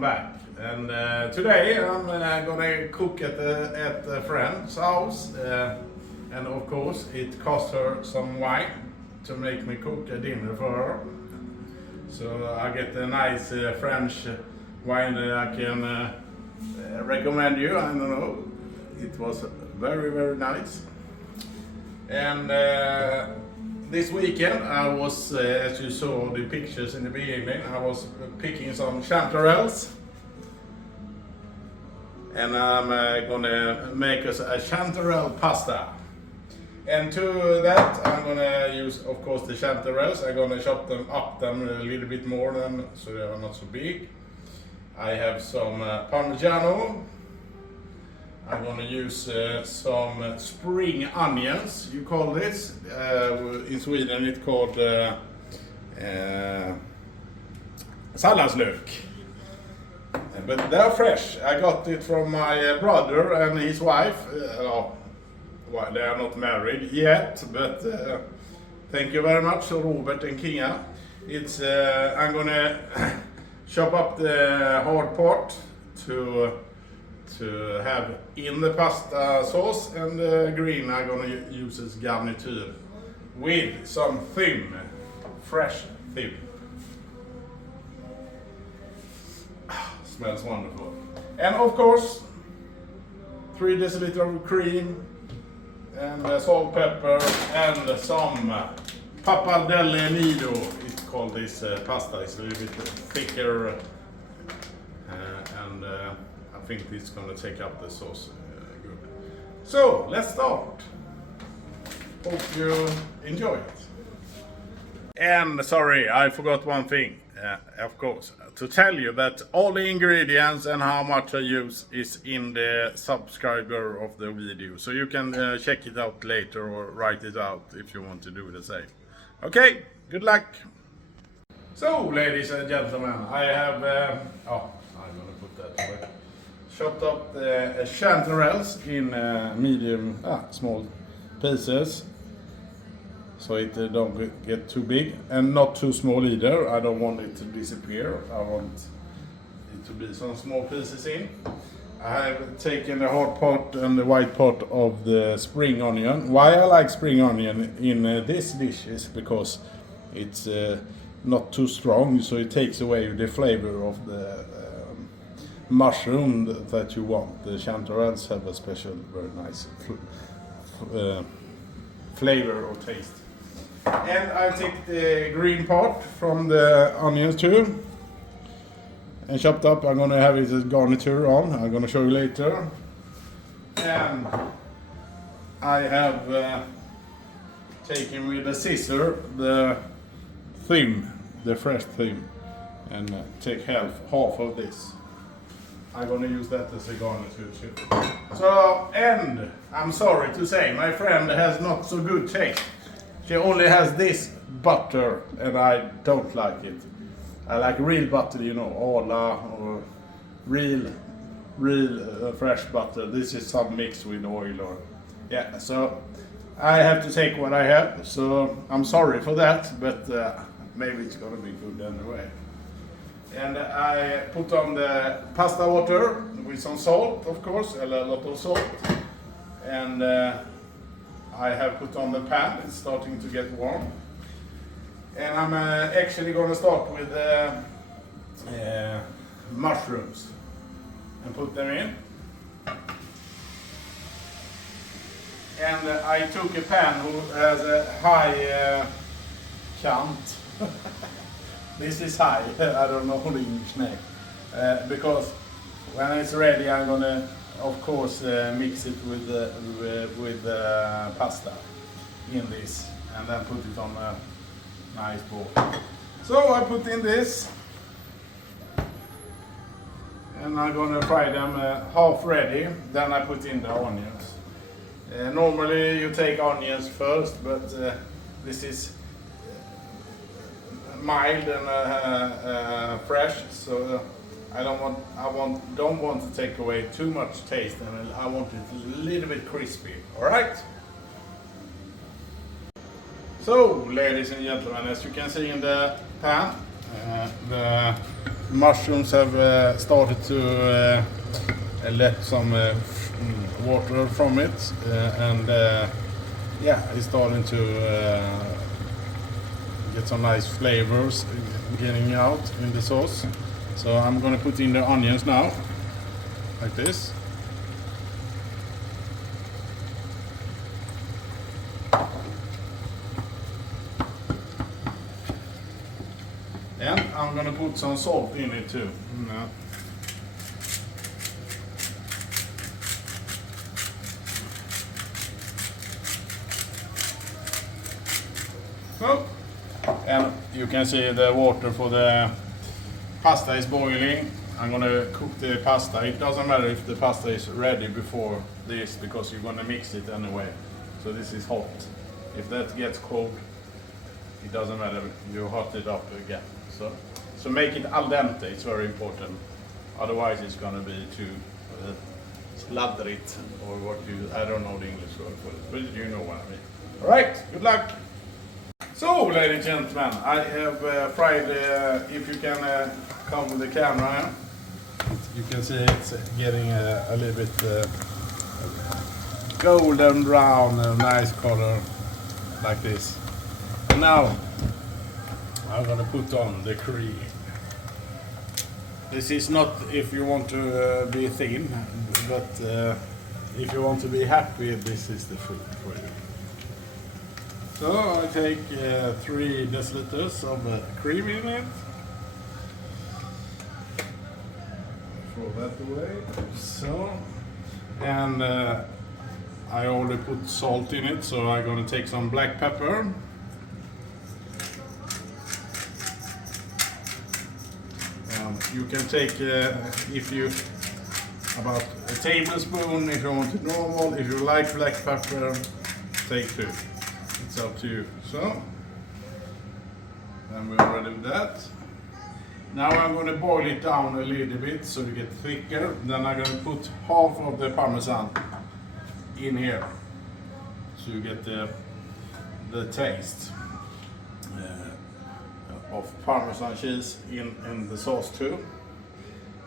welcome back. And today I'm gonna cook at a friend's house, and of course it cost her some wine to make me cook a dinner for her. So I get a nice French wine that I can recommend you. I don't know, it was very, very nice. And this weekend I was, as you saw the pictures in the beginning, I was picking some chanterelles. And I'm gonna make us a chanterelle pasta. And to that I'm gonna use, of course, the chanterelles. I'm gonna chop them up a little bit more than, so they are not so big. I have some Parmesan. I'm gonna use some spring onions, you call this. In Sweden it's called salladslök. But they're fresh. I got it from my brother and his wife. Well, they are not married yet, but thank you very much, Robert and Kinga. It's I'm gonna chop up the hard part to have in the pasta sauce, and the green I'm gonna use as garniture with some thyme, fresh thyme. Smells wonderful. And of course 3 deciliter of cream and salt, pepper, and some Pappardele nido. It's called this pasta. It's a little bit thicker, and I think it's gonna take up the sauce good. So let's start. Hope you enjoy it. And sorry, I forgot one thing. Of course, to tell you that all the ingredients and how much I use is in the subscriber of the video, so you can check it out later or write it out if you want to do the same. Okay, good luck. So, ladies and gentlemen, I have I'm gonna put that away. Chopped up the chanterelles in medium, small pieces. So it don't get too big and not too small either. I don't want it to disappear. I want it to be some small pieces in. I have taken the hard part and the white part of the spring onion. Why I like spring onion in this dish is because it's not too strong, so it takes away the flavor of the mushroom that you want. The chanterelles have a special, very nice flavor or taste. And I take the green part from the onions too, and chopped up. I'm gonna have it as garniture on. I'm gonna show you later. And I have taken with a scissor the thyme, the fresh thyme, and take half of this. I'm gonna use that as a garniture too. So, and I'm sorry to say, my friend has not so good taste. She only has this butter, and I don't like it. I like real butter, you know, Arla or real fresh butter. This is some mixed with oil or, yeah. So I have to take what I have. So I'm sorry for that, but maybe it's gonna be good anyway. And I put on the pasta water with some salt, of course, a lot of salt, and I have put on the pan. It's starting to get warm, and I'm actually going to start with mushrooms and put them in. And I took a pan who has a high count. This is high. I don't know the English name, because when it's ready, I'm gonna, of course, mix it with the pasta in this, and then put it on a nice bowl. So I put in this, and I'm gonna fry them half ready. Then I put in the onions. Normally you take onions first, but this is mild and fresh, so I don't want to take away too much taste, and I want it a little bit crispy. All right. So, ladies and gentlemen, as you can see in the pan, the mushrooms have started to let some water from it, and yeah, it's starting to get some nice flavors getting out in the sauce. So I'm gonna put in the onions now, like this. And I'm gonna put some salt in it too. So, and you can see the water for the pasta is boiling. I'm gonna cook the pasta. It doesn't matter if the pasta is ready before this, because you're gonna mix it anyway. So this is hot. If that gets cold, it doesn't matter. You hot it up again. So make it al dente. It's very important. Otherwise, it's gonna be too sladdrigt, or what I don't know the English word for it, but you know what I mean. All right. Good luck. So, ladies and gentlemen, I have fried, if you can come with the camera, you can see it's getting a little bit golden brown, nice color, like this. And now, I'm gonna put on the cream. This is not if you want to be thin, but if you want to be happy, this is the food for you. So I take 3 deciliters of cream in it. Throw that away. So, and I already put salt in it, so I'm gonna take some black pepper. You can take, if you, about a tablespoon if you want it normal. If you like black pepper, take 2. It's up to you. So, then we're ready with that. Now I'm going to boil it down a little bit so it gets thicker. Then I'm going to put half of the Parmesan in here, so you get the taste of Parmesan cheese in the sauce too.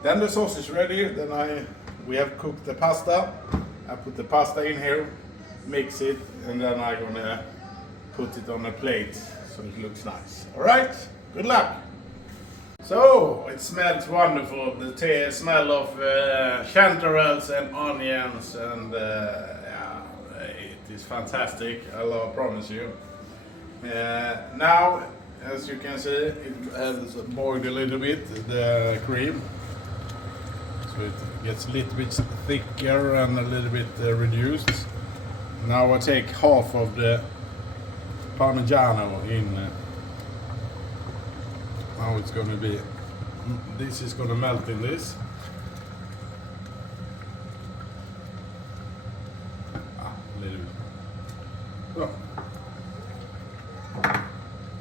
Then the sauce is ready. Then we have cooked the pasta. I put the pasta in here, mix it, and then I'm gonna put it on a plate so it looks nice. All right, good luck. So it smells wonderful. The smell of chanterelles and onions, and yeah, it is fantastic. I promise you. Now, as you can see, it has boiled a little bit, the cream. So it gets a little bit thicker and a little bit reduced. Now I take half of the Parmigiano in. Now it's going to be, this is going to melt in this. A little bit. So.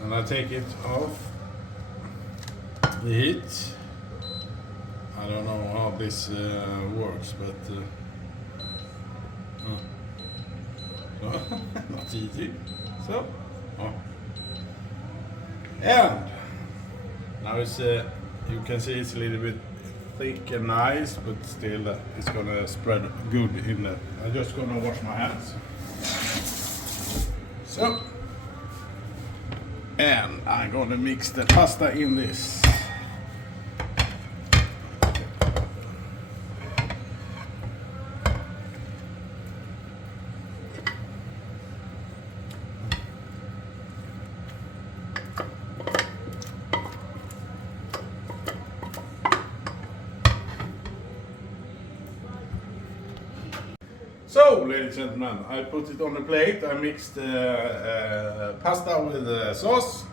And I take it off the heat. I don't know how this works, but not easy. So, and now it's you can see it's a little bit thick and nice, but still it's gonna spread good in there. I'm just gonna wash my hands. So, and I'm gonna mix the pasta in this. So, ladies and gentlemen, I put it on the plate. I mixed pasta with the sauce.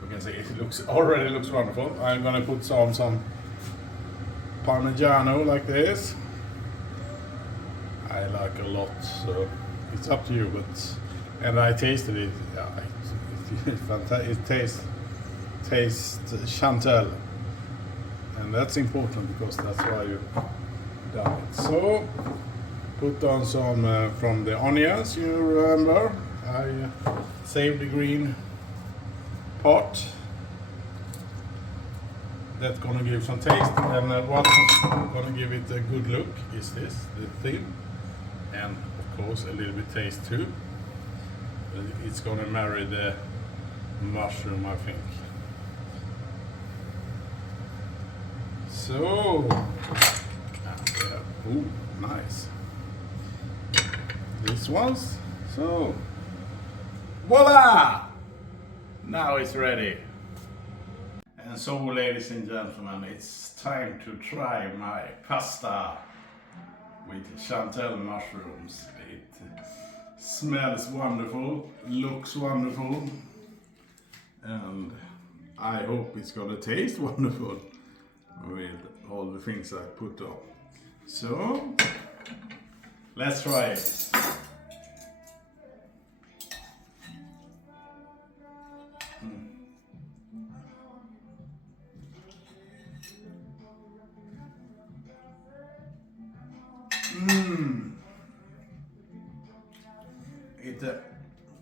You can see it already looks wonderful. I'm gonna put some Parmigiano like this. I like a lot, so it's up to you. But and I tasted it. Yeah, it's fantastic. It tastes Chanterelle, and that's important because that's why you done it. So. Put on some from the onions, you remember. I saved the green part. that's gonna give some taste, and what's gonna give it a good look is this, the thin, and of course a little bit taste too. It's gonna marry the mushroom, I think. So, oh, nice. This one's, so, voila! Now it's ready. And so, ladies and gentlemen, it's time to try my pasta with chanterelle mushrooms. It smells wonderful, looks wonderful, and I hope it's gonna taste wonderful with all the things I put on. So, let's try it. It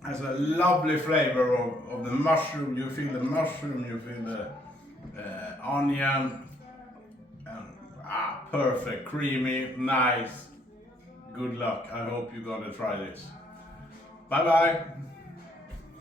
has a lovely flavor of the mushroom. You feel the mushroom, you feel the onion, and perfect, creamy, nice. Good luck. I hope you're gonna try this. Bye bye.